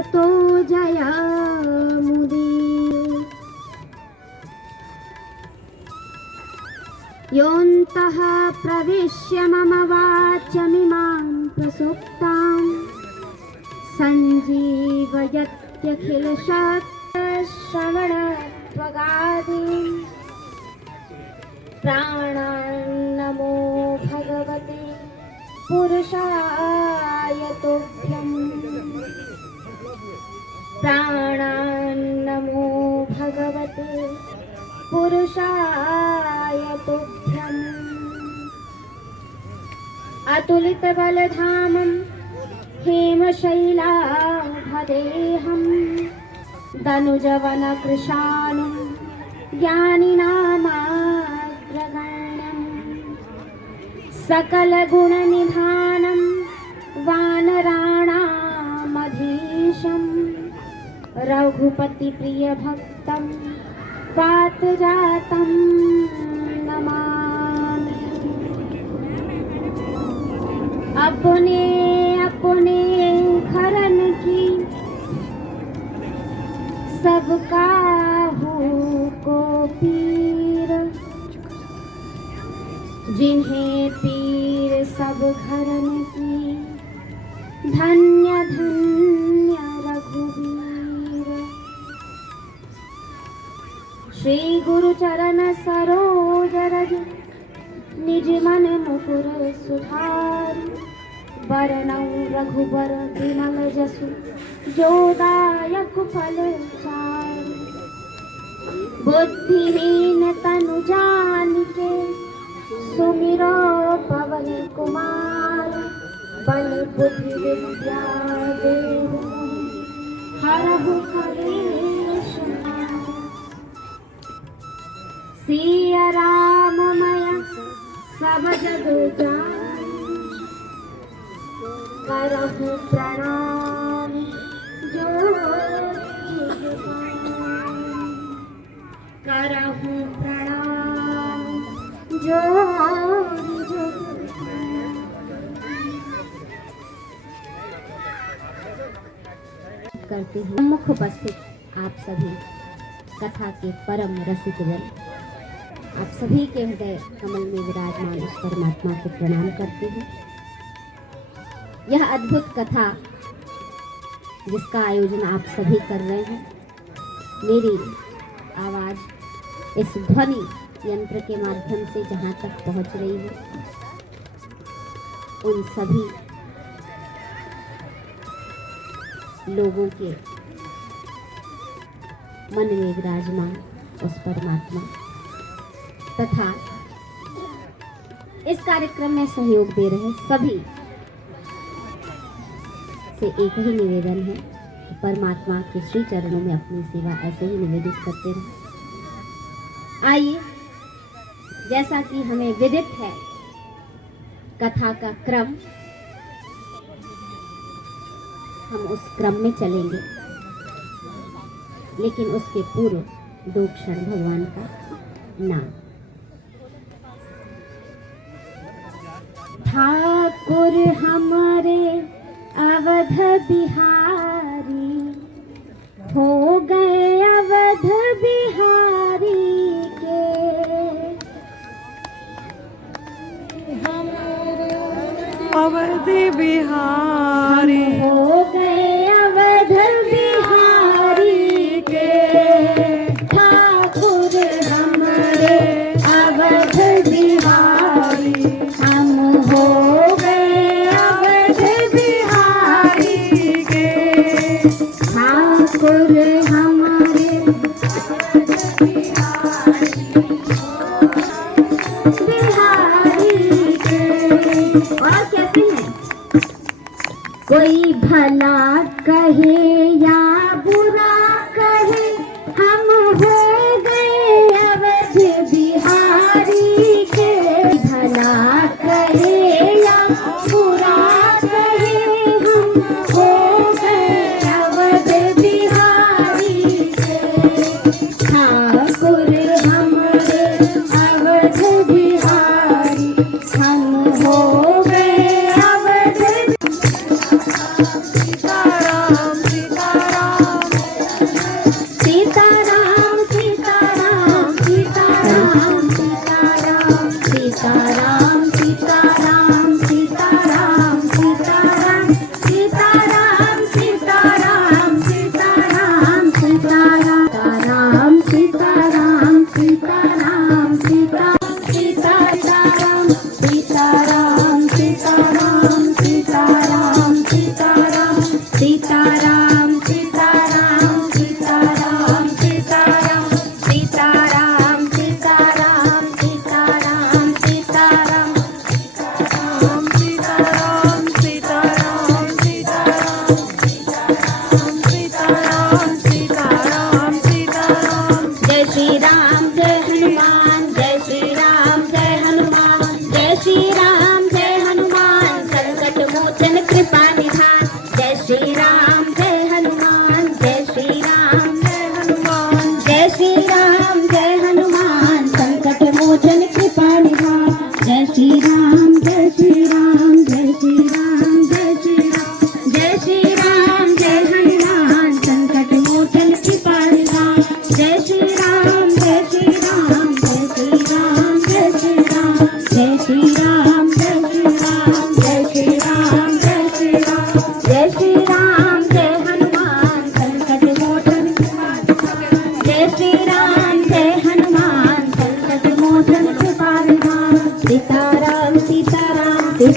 ततो जयमुदीरये योऽन्तः प्रविश्य मम वाचमिमां प्रसुप्तां सञ्जीवयत्यखिलशक्तिश्रवणत्वगादीन् प्राणान्नमो भगवते पुरुषाय तुभ्यम् प्राणान्नमो भगवते पुरुषाय तुभ्यम् अतुलितबलधामं हेमशैलाभदेहं दनुजवनकृशानं ज्ञानिनामाग्रगण्यं सकलगुणनिधानं वानराणामधीशं रघुपतिप्रियभक्तं पातजातं नमामि। अपने अपने घरन की सबका को पीर, जिन्हें पीर सब घरन की धन्य धन्य रघुवीर। श्री गुरु चरण सरोज रज निज मन मुकुर सुधार, बरनौ रघुबर बिमल जसु जो दायक फल चार। बुद्धिहीन तनु जानिके सुमिरो पवन कुमार, बल बुद्धि विद्या देहु हरहु कलेश नाश। सिया राम मया सब जग जान, करहु प्रणाम जोर करहु प्रणाम जोर करते हैं। मुख्य उपस्थित आप सभी कथा के परम रसिक जन, आप सभी के हृदय कमल में विराजमान उस परमात्मा को प्रणाम करते हैं। यह अद्भुत कथा जिसका आयोजन आप सभी कर रहे हैं, मेरी आवाज़ इस ध्वनि यंत्र के माध्यम से जहाँ तक पहुँच रही है, उन सभी लोगों के मन में विराजमान उस परमात्मा तथा इस कार्यक्रम में सहयोग दे रहे सभी से एक ही निवेदन है, परमात्मा के श्री चरणों में अपनी सेवा ऐसे ही निवेदित करते रहें। आइए, जैसा कि हमें विदित है कथा का क्रम, हम उस क्रम में चलेंगे, लेकिन उसके पूर्व 2 क्षण भगवान का नाम। ठाकुर हमारे अवध बिहारी, हो गए अवध बिहारी के, अवध बिहारी हो गए अवध बिहारी के। ठाकुर हमारे अवध बिहारी, हम हो गए अवध बिहारी के। ठाकुर हमारे बिहारी के। और कैसे हैं? कोई भला कहे या बुरा कहे, हम हो गए अवध बिहारी के। भला कहे या बुरा कहे, हम हो गए अवध बिहारी के। ठाकुर हमारे अवध बिहारी, हम हो गए अवध। सीताराम सीताराम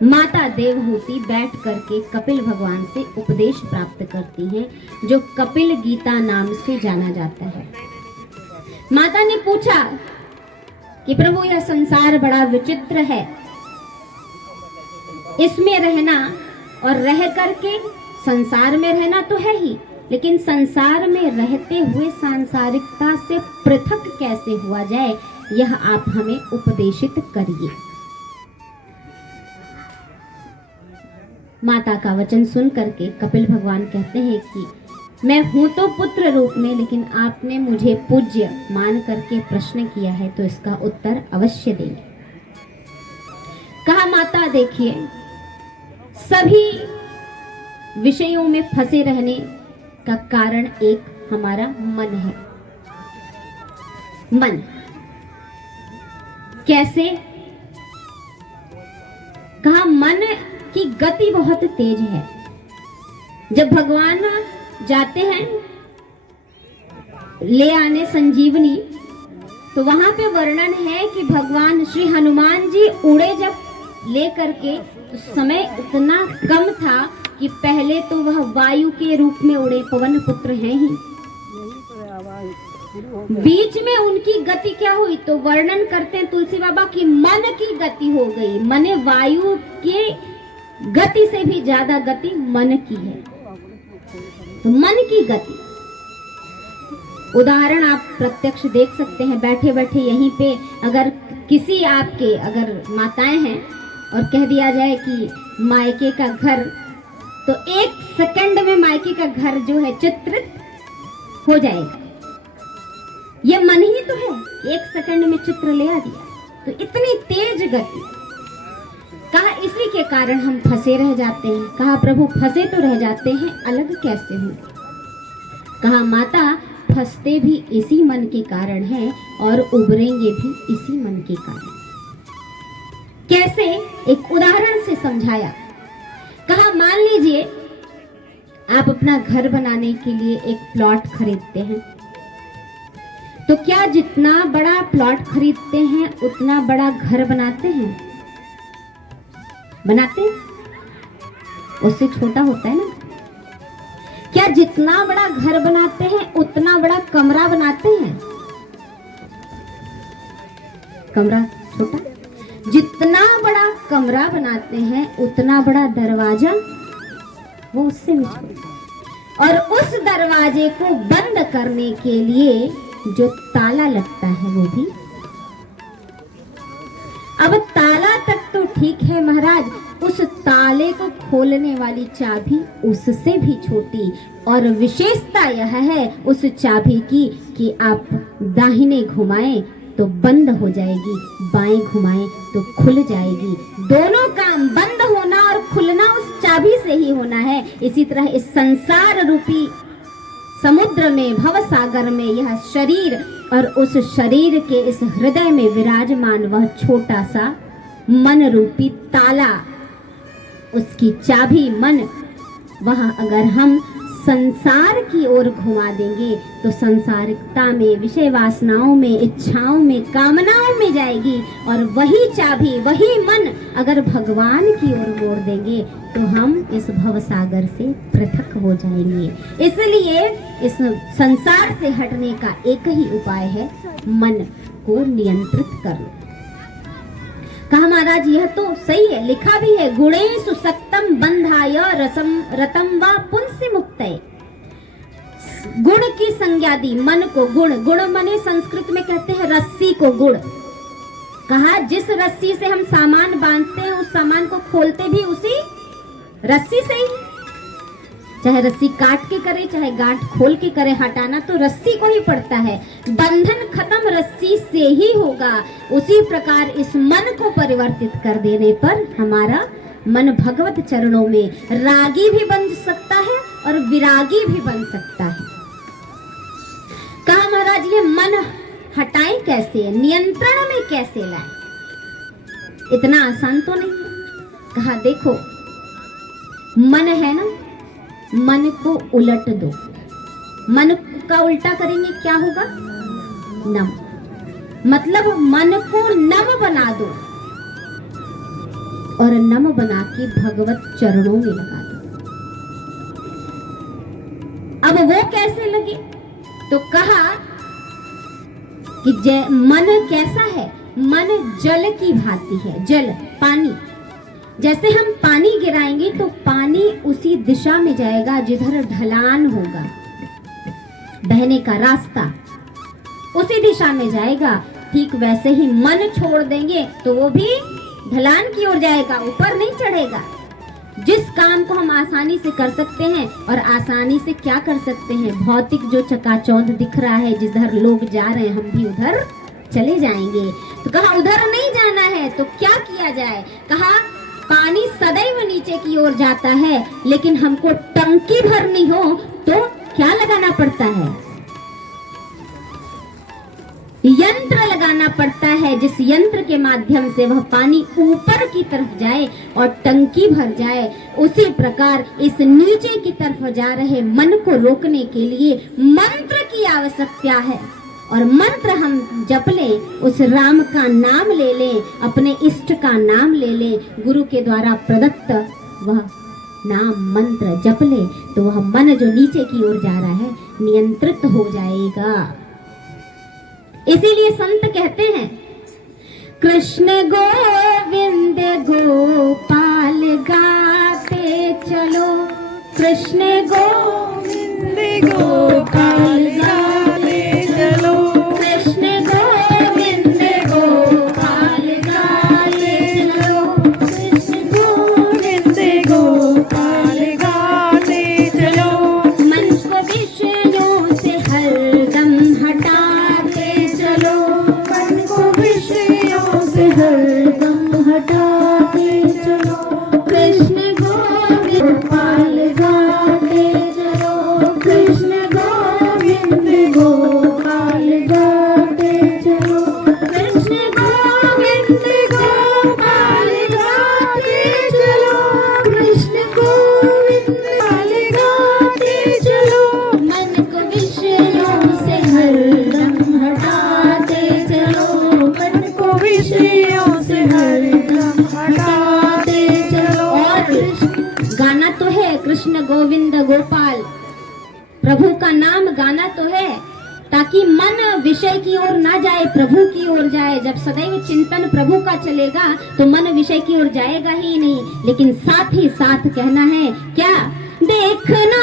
माता देवहूति बैठ करके कपिल भगवान से उपदेश प्राप्त करती हैं, जो कपिल गीता नाम से जाना जाता है। माता ने पूछा कि प्रभु यह संसार बड़ा विचित्र है, इसमें रहना और रह करके संसार में रहना तो है ही, लेकिन संसार में रहते हुए सांसारिकता से पृथक कैसे हुआ जाए, यह आप हमें उपदेशित करिए। माता का वचन सुन करके कपिल भगवान कहते हैं कि मैं हूं तो पुत्र रूप में, लेकिन आपने मुझे पूज्य मान करके प्रश्न किया है तो इसका उत्तर अवश्य देंगे। कहा माता देखिए, सभी विषयों में फंसे रहने का कारण एक हमारा मन है। मन कैसे? कहा मन की गति बहुत तेज है। जब भगवान जाते हैं ले आने संजीवनी, तो वहां पे वर्णन है कि भगवान श्री हनुमान जी उड़े जब ले करके, तो समय इतना कम था कि पहले तो वह वायु के रूप में उड़े, पवन पुत्र हैं ही। बीच में उनकी गति क्या हुई, तो वर्णन करते हैं तुलसी बाबा की मन की गति हो गई। माने वायु के गति से भी ज्यादा गति मन की है। तो मन की गति, उदाहरण आप प्रत्यक्ष देख सकते हैं। बैठे बैठे यहीं पे अगर किसी आपके अगर माताएं हैं और कह दिया जाए कि मायके का घर, तो 1 सेकंड में मायके का घर जो है चित्रित हो जाएगा। ये मन ही तो है, 1 सेकंड में चित्र ले आ दिया। तो इतनी तेज गति। कहा इसी के कारण हम फंसे रह जाते हैं। कहा प्रभु फंसे तो रह जाते हैं, अलग कैसे हो? कहा माता फंसते भी इसी मन के कारण हैं और उभरेंगे भी इसी मन के कारण। कैसे? एक उदाहरण से समझाया। कहा मान लीजिए आप अपना घर बनाने के लिए एक प्लॉट खरीदते हैं, तो क्या जितना बड़ा प्लॉट खरीदते हैं उतना बड़ा घर बनाते हैं? बनाते? उससे छोटा होता है ना। क्या जितना बड़ा घर बनाते हैं उतना बड़ा कमरा बनाते हैं? कमरा छोटा। जितना बड़ा कमरा बनाते हैं उतना बड़ा दरवाजा वो उससे भी छोटा। और उस दरवाजे को बंद करने के लिए जो ताला लगता है वो भी। अब ताला तक तो ठीक है महाराज, उस ताले को खोलने वाली चाबी उससे भी छोटी। और विशेषता यह है उस चाबी की कि आप दाहिने घुमाएं तो बंद हो जाएगी, बाएं घुमाएं तो खुल जाएगी। दोनों काम बंद होना और खुलना उस चाबी से ही होना है। इसी तरह इस संसार रूपी समुद्र में, भव सागर में यह शरीर और उस शरीर के इस हृदय में विराजमान वह छोटा सा मन रूपी ताला, उसकी चाबी मन, वह अगर हम संसार की ओर घुमा देंगे तो संसारिकता में, विषय वासनाओं में, इच्छाओं में, कामनाओं में जाएगी। और वही चाबी, वही मन अगर भगवान की ओर मोड़ देंगे तो हम इस भवसागर से पृथक हो जाएंगे। इसलिए इस संसार से हटने का एक ही उपाय है मन को नियंत्रित करना। कहा महाराज यह तो सही है, लिखा भी है, गुणेषु सक्तम बंधाय रसम रतम व पुंस्य मुक्तये। गुण की संज्ञा दी मन को। गुण, गुण माने संस्कृत में कहते हैं रस्सी को गुण। कहा जिस रस्सी से हम सामान बांधते हैं उस सामान को खोलते भी उसी रस्सी से ही। चाहे रस्सी काट के करे, चाहे गांठ खोल के करे, हटाना तो रस्सी को ही पड़ता है। बंधन खत्म रस्सी से ही होगा। उसी प्रकार इस मन को परिवर्तित कर देने पर हमारा मन भगवत चरणों में रागी भी बन सकता है और विरागी भी बन सकता है। कहा महाराज ये मन हटाएं कैसे, नियंत्रण में कैसे लाएं? इतना आसान तो नहीं है। कहा देखो मन है ना, मन को उलट दो। मन का उल्टा करेंगे क्या होगा? नम। मतलब मन को नम बना दो। और नम बना के भगवत चरणों में लगा दो। अब वो कैसे लगे? तो कहा कि मन कैसा है? मन जल की भांति है। जल, पानी, जैसे हम पानी गिराएंगे तो पानी उसी दिशा में जाएगा जिधर ढलान होगा, बहने का रास्ता उसी दिशा में जाएगा। ठीक वैसे ही मन छोड़ देंगे तो वो भी ढलान की ओर जाएगा, ऊपर नहीं चढ़ेगा। जिस काम को हम आसानी से कर सकते हैं, और आसानी से क्या कर सकते हैं, भौतिक जो चकाचौंध दिख रहा है, जिधर लोग जा रहे हैं हम भी उधर चले जाएंगे। तो कहा उधर नहीं जाना है तो क्या किया जाए? कहा पानी सदैव नीचे की ओर जाता है, लेकिन हमको टंकी भरनी हो तो क्या लगाना पड़ता है? यंत्र लगाना पड़ता है, जिस यंत्र के माध्यम से वह पानी ऊपर की तरफ जाए और टंकी भर जाए। उसी प्रकार इस नीचे की तरफ जा रहे मन को रोकने के लिए मंत्र की आवश्यकता है। और मंत्र हम जप ले, उस राम का नाम ले ले, अपने इष्ट का नाम ले ले, गुरु के द्वारा प्रदत्त वह नाम मंत्र जप ले, तो वह मन जो नीचे की ओर जा रहा है नियंत्रित हो जाएगा। इसीलिए संत कहते हैं, कृष्ण गोविंद गोपाल गाते चलो, कृष्ण गोविंद गोपाल गाते चलो, कृष्ण गोविंद गोपाल गाते चलो, कृष्ण गोविंद गोपाल गाते चलो। मन को विषयों से हरदम हटाते चलो, मन को विषयों से हरदम हटाते चलो, कृष्ण गोविंद गोपाल गाते चलो, कृष्ण गोविंद गोपाल गाते चलो, कृष्ण गोविंद गोपाल गाते चलो, कृष्ण गोविंद गोपाल गाते चलो। मन को विषयों से हरदम हटाते चलो, मन को विषयों से हरदम हटाते चलो। और गाना तो है कृष्ण गोविंद गोपाल, प्रभु का नाम गाना तो है, ताकि मन विषय की ओर ना जाए, प्रभु की ओर जाए। जब सदैव चिंतन प्रभु का चलेगा तो मन विषय की ओर जाएगा ही नहीं। लेकिन साथ ही साथ कहना है क्या? देखना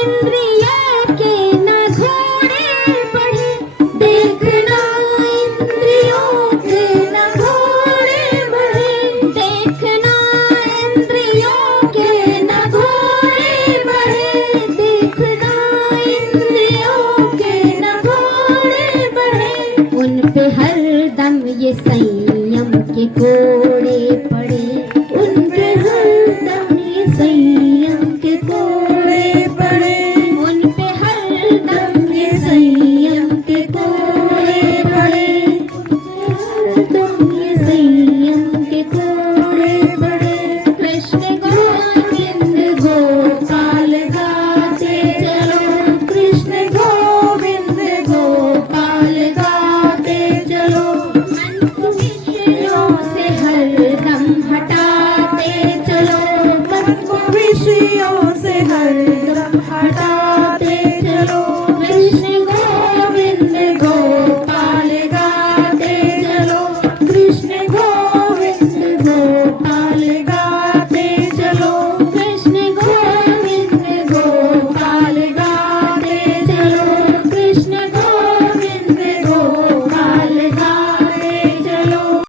इंद्रियों के न घोड़े बढ़े, देखना इंद्रियों के न घोड़े बढ़े, देखना इंद्रियों के न घोड़े बढ़े, देखना इंद्रियों के न घोड़े बढ़े। उन पे हरदम ये संयम के कोड़े पड़े, उन पे हरदम ये संयम के कोड़े पड़े, उन पे हरदम ये संयम के कोड़े पड़े, हरदम ये संयम के कोड़े पड़े। कृष्ण गोविंद गोपाल गाते चलो, कृष्ण गोविंद गोपाल गाते चलो। मन को विषयों से हरदम हटाते चलो, मन को विषयों से हरदम हटाते चलो, कृष्ण